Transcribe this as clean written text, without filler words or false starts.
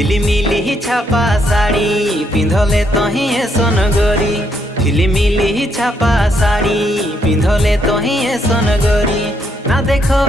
झिलिमिली छापा साड़ी पिंधले तही सोनगरी, झिलिमिली छापा साड़ी पिंधले तही सोनगरी। ना देखो